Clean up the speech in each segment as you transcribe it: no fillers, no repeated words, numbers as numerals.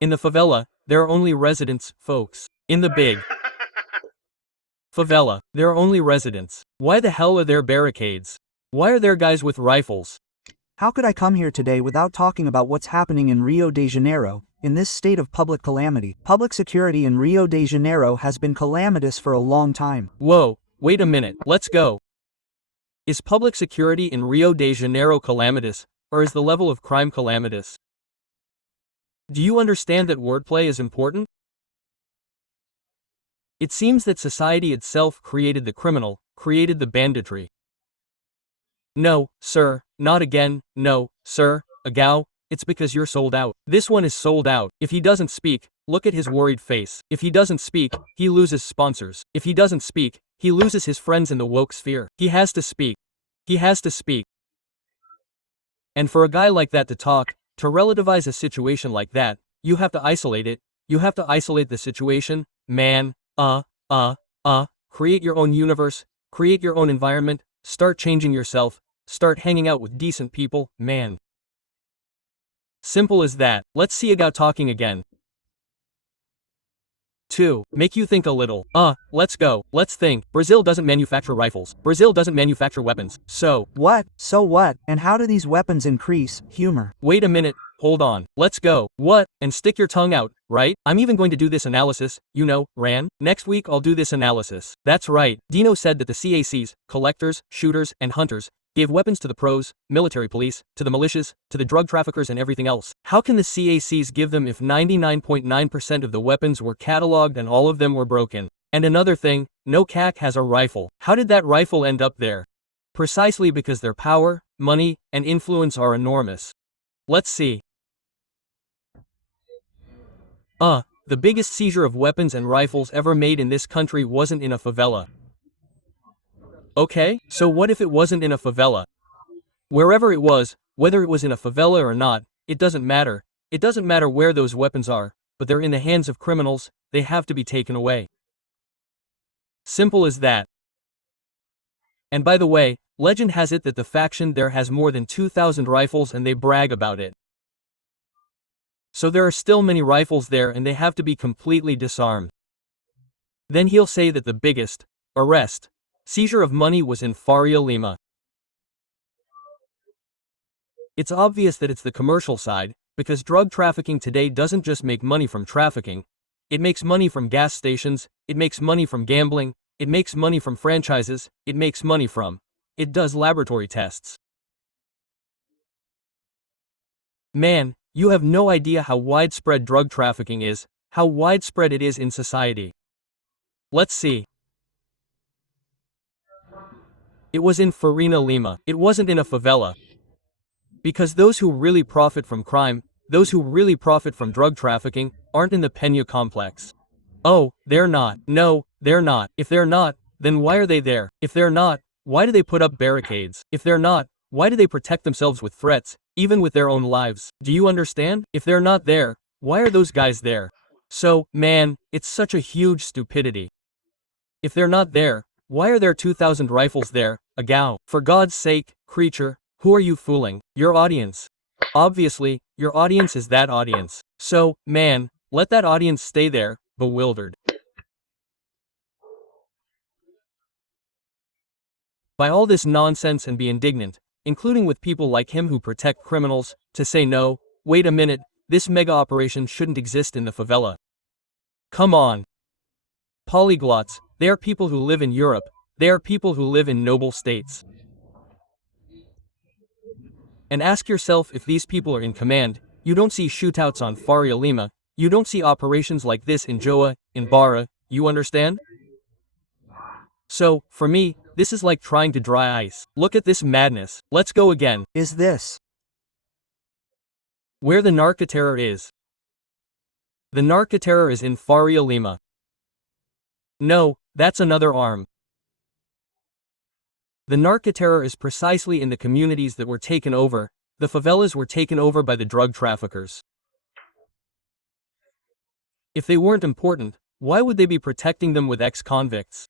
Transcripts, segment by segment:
In the favela, there are only residents, folks. In the big favela, there are only residents. Why the hell are there barricades? Why are there guys with rifles? How could I come here today without talking about what's happening in Rio de Janeiro, in this state of public calamity? Public security in Rio de Janeiro has been calamitous for a long time. Whoa, wait a minute, let's go. Is public security in Rio de Janeiro calamitous, or is the level of crime calamitous? Do you understand that wordplay is important? It seems that society itself created the criminal, created the banditry. No, sir, not again, no, sir, Igão, it's because you're sold out. This one is sold out. If he doesn't speak, look at his worried face. If he doesn't speak, he loses sponsors. If he doesn't speak, he loses his friends in the woke sphere. He has to speak. He has to speak. And for a guy like that to talk, to relativize a situation like that, you have to isolate it. You have to isolate the situation, man. Create your own universe, create your own environment, start changing yourself, start hanging out with decent people, man. Simple as that. Let's see Igão talking again. 2. Make you think a little. Let's go. Let's think. Brazil doesn't manufacture rifles. Brazil doesn't manufacture weapons. So What? So what? And how do these weapons increase humor? wait a minute, hold on. Let's go. What? And stick your tongue out, right? I'm even going to do this analysis, you know, Ran. Next week I'll do this analysis. That's right. Dino said that the CACs, collectors, shooters, and hunters, gave weapons to the pros, military police, to the militias, to the drug traffickers and everything else. How can the CACs give them if 99.9% of the weapons were catalogued and all of them were broken? And another thing, no CAC has a rifle. How did that rifle end up there? Precisely because their power, money, and influence are enormous. Let's see. The biggest seizure of weapons and rifles ever made in this country wasn't in a favela. Okay, so what if it wasn't in a favela? Wherever it was, whether it was in a favela or not, it doesn't matter. It doesn't matter where those weapons are, but they're in the hands of criminals, they have to be taken away. Simple as that. And by the way, legend has it that the faction there has more than 2,000 rifles and they brag about it. So there are still many rifles there and they have to be completely disarmed. Then he'll say that the biggest seizure of money was in Faria Lima. It's obvious that it's the commercial side, because drug trafficking today doesn't just make money from trafficking. It makes money from gas stations, it makes money from gambling, it makes money from franchises, it makes money from. It does laboratory tests. Man, you have no idea how widespread drug trafficking is, how widespread it is in society. Let's see. It was in Faria Lima. It wasn't in a favela. Because those who really profit from crime, those who really profit from drug trafficking, aren't in the Penha complex. Oh, they're not. No, they're not. If they're not, then why are they there? If they're not, why do they put up barricades? If they're not, why do they protect themselves with threats, even with their own lives? Do you understand? If they're not there, why are those guys there? So, man, it's such a huge stupidity. If they're not there, why are there 2,000 rifles there, Igão? For God's sake, creature, who are you fooling? Your audience. Obviously, your audience is that audience. So, man, let that audience stay there, bewildered by all this nonsense and be indignant, including with people like him who protect criminals, to say no, wait a minute, this mega operation shouldn't exist in the favela. Come on. Polyglots, they are people who live in Europe, they are people who live in noble states. And ask yourself if these people are in command. You don't see shootouts on Faria Lima, you don't see operations like this in Joa, in Barra, you understand? So, for me, this is like trying to dry ice. Look at this madness. Let's go again. Is this where the narco-terror is? The narco-terror is in Faria Lima. No, that's another arm. The narco-terror is precisely in the communities that were taken over. The favelas were taken over by the drug traffickers. If they weren't important, why would they be protecting them with ex-convicts?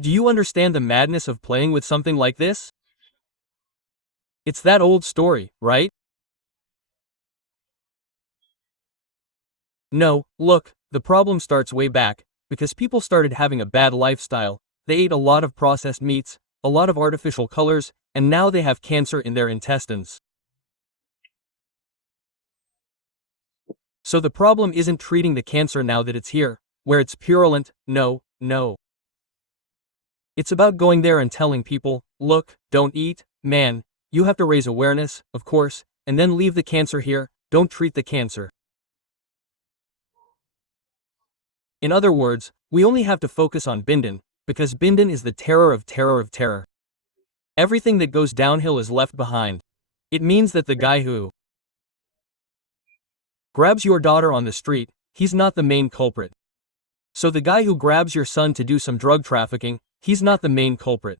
Do you understand the madness of playing with something like this? It's that old story, right? No, look, the problem starts way back, because people started having a bad lifestyle. They ate a lot of processed meats, a lot of artificial colors, and now they have cancer in their intestines. So the problem isn't treating the cancer now that it's here, where it's purulent, no. It's about going there and telling people, look, don't eat, man, you have to raise awareness, of course, and then leave the cancer here, don't treat the cancer. In other words, we only have to focus on Bindon, because Bindon is the terror of terror. Everything that goes downhill is left behind. It means that the guy who grabs your daughter on the street, he's not the main culprit. So the guy who grabs your son to do some drug trafficking, he's not the main culprit.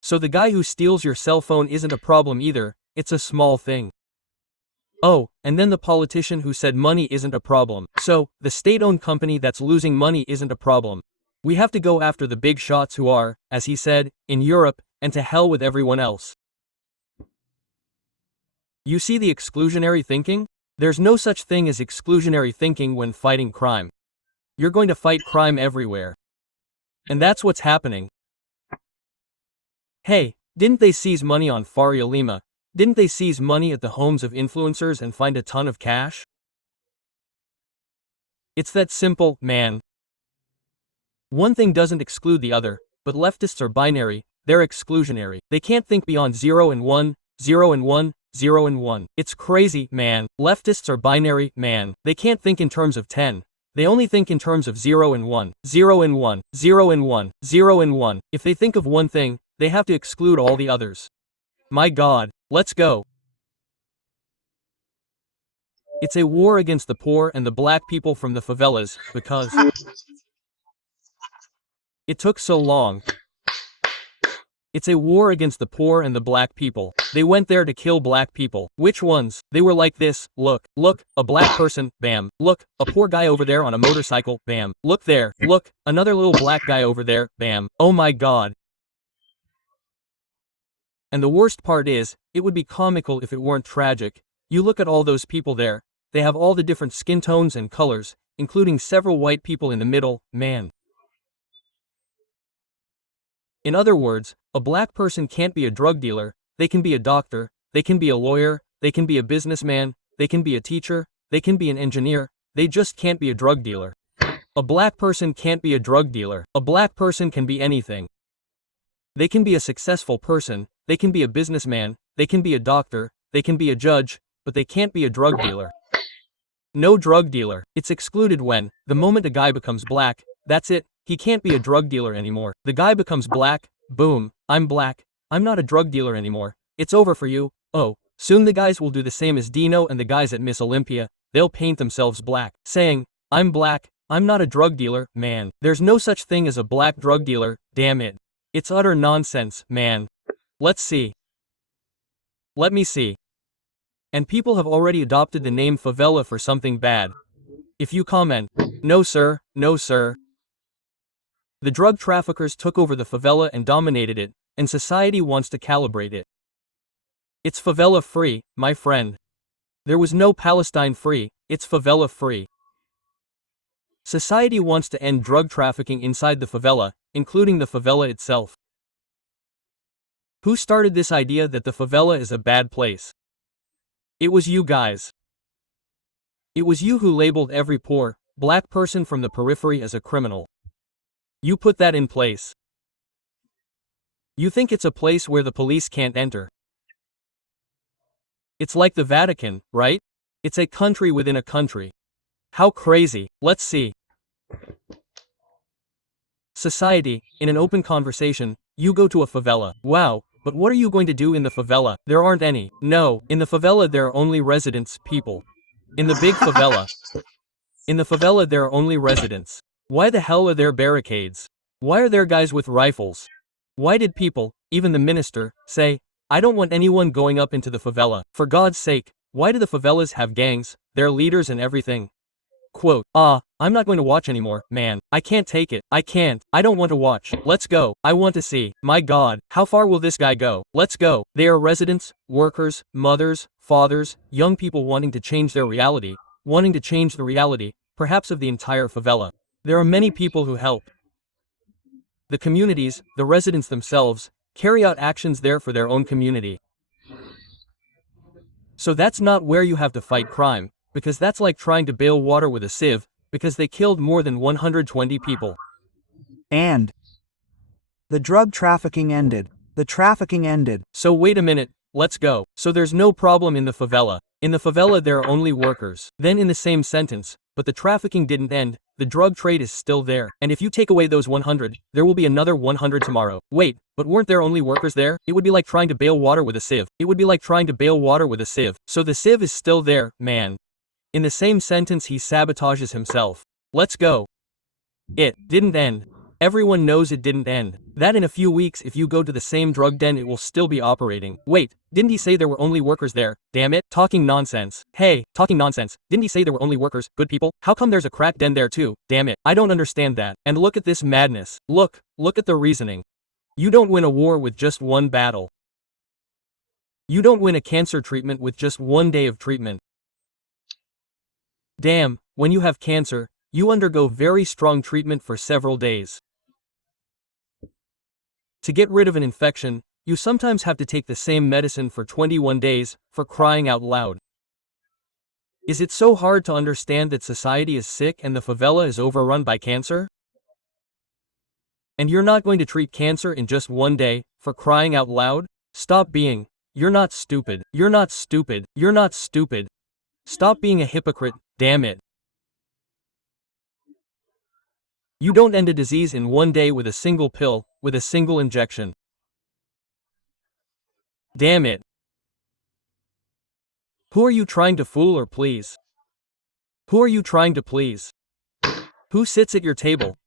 So the guy who steals your cell phone isn't a problem either, it's a small thing. Oh, and then the politician who said money isn't a problem. So, the state-owned company that's losing money isn't a problem. We have to go after the big shots who are, as he said, in Europe, and to hell with everyone else. You see the exclusionary thinking? There's no such thing as exclusionary thinking when fighting crime. You're going to fight crime everywhere. And that's what's happening. Hey, didn't they seize money on Faria Lima? Didn't they seize money at the homes of influencers and find a ton of cash? It's that simple, man. One thing doesn't exclude the other, but leftists are binary, they're exclusionary. They can't think beyond 0 and 1, 0 and 1, 0 and 1. It's crazy, man. Leftists are binary, man. They can't think in terms of 10. They only think in terms of 0 and 1, 0 and 1, 0 and 1, 0 and 1. If they think of one thing, they have to exclude all the others. My God, let's go. It's a war against the poor and the black people from the favelas, because it took so long. It's a war against the poor and the black people. They went there to kill black people. Which ones? They were like this, look, a black person, bam. Look, a poor guy over there on a motorcycle, bam. Look there, look, another little black guy over there, bam. Oh my God. And the worst part is, it would be comical if it weren't tragic. You look at all those people there, they have all the different skin tones and colors, including several white people in the middle, man. In other words, a black person can't be a drug dealer, they can be a doctor, they can be a lawyer, they can be a businessman, they can be a teacher, they can be an engineer, they just can't be a drug dealer. A black person can't be a drug dealer. A black person can be anything. They can be a successful person, they can be a businessman, they can be a doctor, they can be a judge, but they can't be a drug dealer. No drug dealer. It's excluded when, the moment a guy becomes black, that's it, he can't be a drug dealer anymore. The guy becomes black, boom, I'm black, I'm not a drug dealer anymore, it's over for you. Oh, soon the guys will do the same as Dino and the guys at Miss Olympia, they'll paint themselves black, saying, I'm black, I'm not a drug dealer, man. There's no such thing as a black drug dealer, damn it. It's utter nonsense, man. Let's see. Let me see. And people have already adopted the name favela for something bad. If you comment, no sir, no sir. The drug traffickers took over the favela and dominated it, and society wants to calibrate it. It's favela free, my friend. There was no Palestine free, it's favela free. Society wants to end drug trafficking inside the favela, including the favela itself. Who started this idea that the favela is a bad place? It was you guys. It was you who labeled every poor, black person from the periphery as a criminal. You put that in place. You think it's a place where the police can't enter. It's like the Vatican, right? It's a country within a country. How crazy. Let's see. Society, in an open conversation, you go to a favela. Wow, but what are you going to do in the favela? There aren't any. No, in the favela there are only residents, people. In the big favela. In the favela there are only residents. Why the hell are there barricades? Why are there guys with rifles? Why did people, even the minister, say, I don't want anyone going up into the favela? For God's sake, why do the favelas have gangs, their leaders and everything? Quote, I'm not going to watch anymore, man. I can't take it. I can't. I don't want to watch. Let's go. I want to see. My God, how far will this guy go? Let's go. They are residents, workers, mothers, fathers, young people wanting to change their reality, wanting to change the reality, perhaps of the entire favela. There are many people who help. The communities, the residents themselves, carry out actions there for their own community. So that's not where you have to fight crime, because that's like trying to bail water with a sieve, because they killed more than 120 people. And the drug trafficking ended. The trafficking ended. So wait a minute, let's go. So there's no problem in the favela. In the favela there are only workers. Then in the same sentence, but the trafficking didn't end, the drug trade is still there. And if you take away those 100, there will be another 100 tomorrow. Wait, but weren't there only workers there? It would be like trying to bail water with a sieve. It would be like trying to bail water with a sieve. So the sieve is still there, man. In the same sentence he sabotages himself. Let's go. It didn't end. Everyone knows it didn't end. That in a few weeks if you go to the same drug den it will still be operating. Wait, didn't he say there were only workers there? Damn it, talking nonsense. Hey, talking nonsense. Didn't he say there were only workers, good people? How come there's a crack den there too? Damn it, I don't understand that. And look at this madness. Look at the reasoning. You don't win a war with just one battle. You don't win a cancer treatment with just one day of treatment. Damn, when you have cancer, you undergo very strong treatment for several days. To get rid of an infection, you sometimes have to take the same medicine for 21 days, for crying out loud. Is it so hard to understand that society is sick and the favela is overrun by cancer? And you're not going to treat cancer in just one day, for crying out loud? Stop being. You're not stupid. You're not stupid. You're not stupid. Stop being a hypocrite, damn it. You don't end a disease in one day with a single pill, with a single injection. Damn it. Who are you trying to fool or please? Who are you trying to please? Who sits at your table?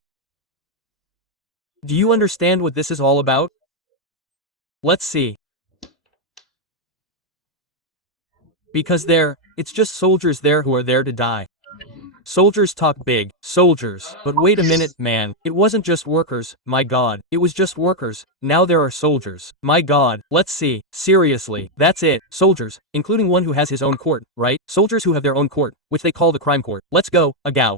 Do you understand what this is all about? Let's see. Because it's just soldiers there who are there to die. Soldiers talk big, soldiers, but wait a minute, man, it wasn't just workers, my god, it was just workers, now there are soldiers, my god, let's see, seriously, that's it, soldiers, including one who has his own court, right, soldiers who have their own court, which they call the crime court, let's go,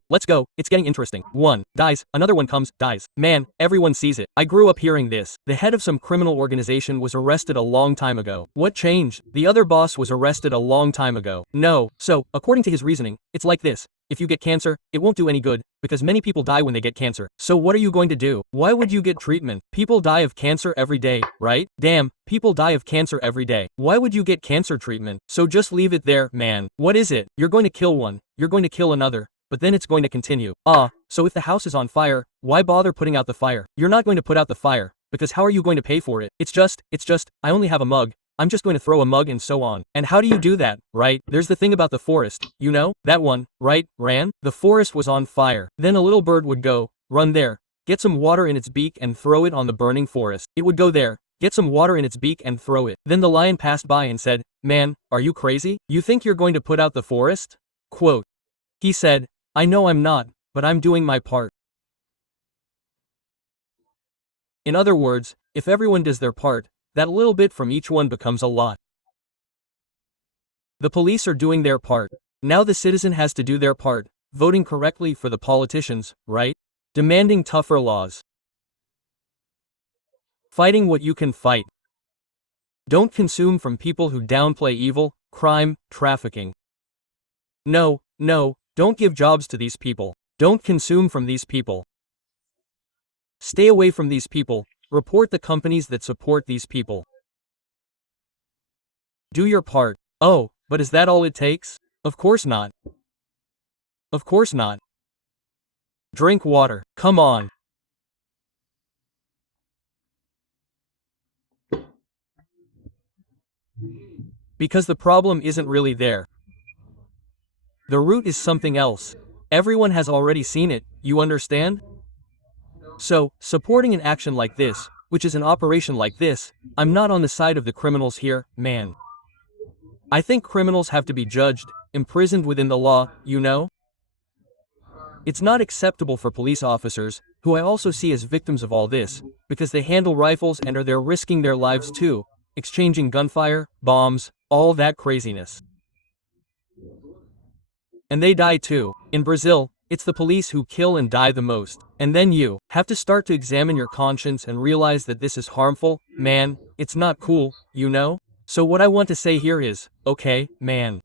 let's go, it's getting interesting, one, dies, another one comes, dies, man, everyone sees it, I grew up hearing this, the head of some criminal organization was arrested a long time ago, what changed, the other boss was arrested a long time ago, no, so, according to his reasoning, it's like this. If you get cancer, it won't do any good, because many people die when they get cancer. So what are you going to do? Why would you get treatment? People die of cancer every day, right? Damn, people die of cancer every day. Why would you get cancer treatment? So just leave it there, man. What is it? You're going to kill one, you're going to kill another, but then it's going to continue. So if the house is on fire, why bother putting out the fire? You're not going to put out the fire, because how are you going to pay for it? It's just, I only have a mug. I'm just going to throw a mug and so on. And how do you do that, right? There's the thing about the forest, you know, that one, right, ran? The forest was on fire. Then a little bird would go, run there, get some water in its beak and throw it on the burning forest. It would go there, get some water in its beak and throw it. Then the lion passed by and said, man, are you crazy? You think you're going to put out the forest? Quote. He said, I know I'm not, but I'm doing my part. In other words, if everyone does their part, that little bit from each one becomes a lot. The police are doing their part. Now the citizen has to do their part, voting correctly for the politicians, right? Demanding tougher laws. Fighting what you can fight. Don't consume from people who downplay evil, crime, trafficking. No, don't give jobs to these people. Don't consume from these people. Stay away from these people. Report the companies that support these people. Do your part. Oh, but is that all it takes? Of course not. Of course not. Drink water. Come on. Because the problem isn't really there. The root is something else. Everyone has already seen it, you understand? So, supporting an action like this, which is an operation like this, I'm not on the side of the criminals here, man. I think criminals have to be judged, imprisoned within the law, you know? It's not acceptable for police officers, who I also see as victims of all this, because they handle rifles and are there risking their lives too, exchanging gunfire, bombs, all that craziness. And they die too. In Brazil, It's the police who kill and die the most. And then you have to start to examine your conscience and realize that this is harmful, man. It's not cool, you know? So what I want to say here is, okay, man.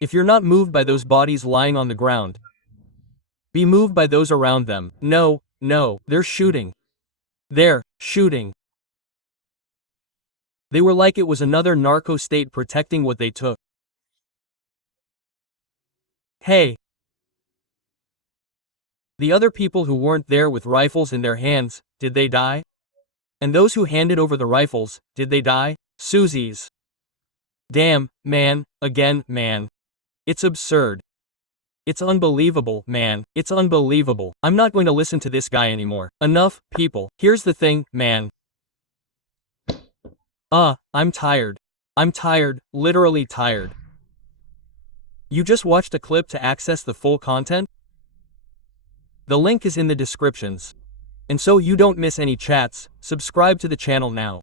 If you're not moved by those bodies lying on the ground, be moved by those around them. No, they're shooting. They're shooting. They were like it was another narco state protecting what they took. Hey. The other people who weren't there with rifles in their hands, did they die? And those who handed over the rifles, did they die? Susies. Damn, man, again, man. It's absurd. It's unbelievable, man. It's unbelievable. I'm not going to listen to this guy anymore. Enough, people. Here's the thing, man. I'm tired. I'm tired, literally tired. You just watched a clip to access the full content? The link is in the descriptions. And so you don't miss any chats, subscribe to the channel now.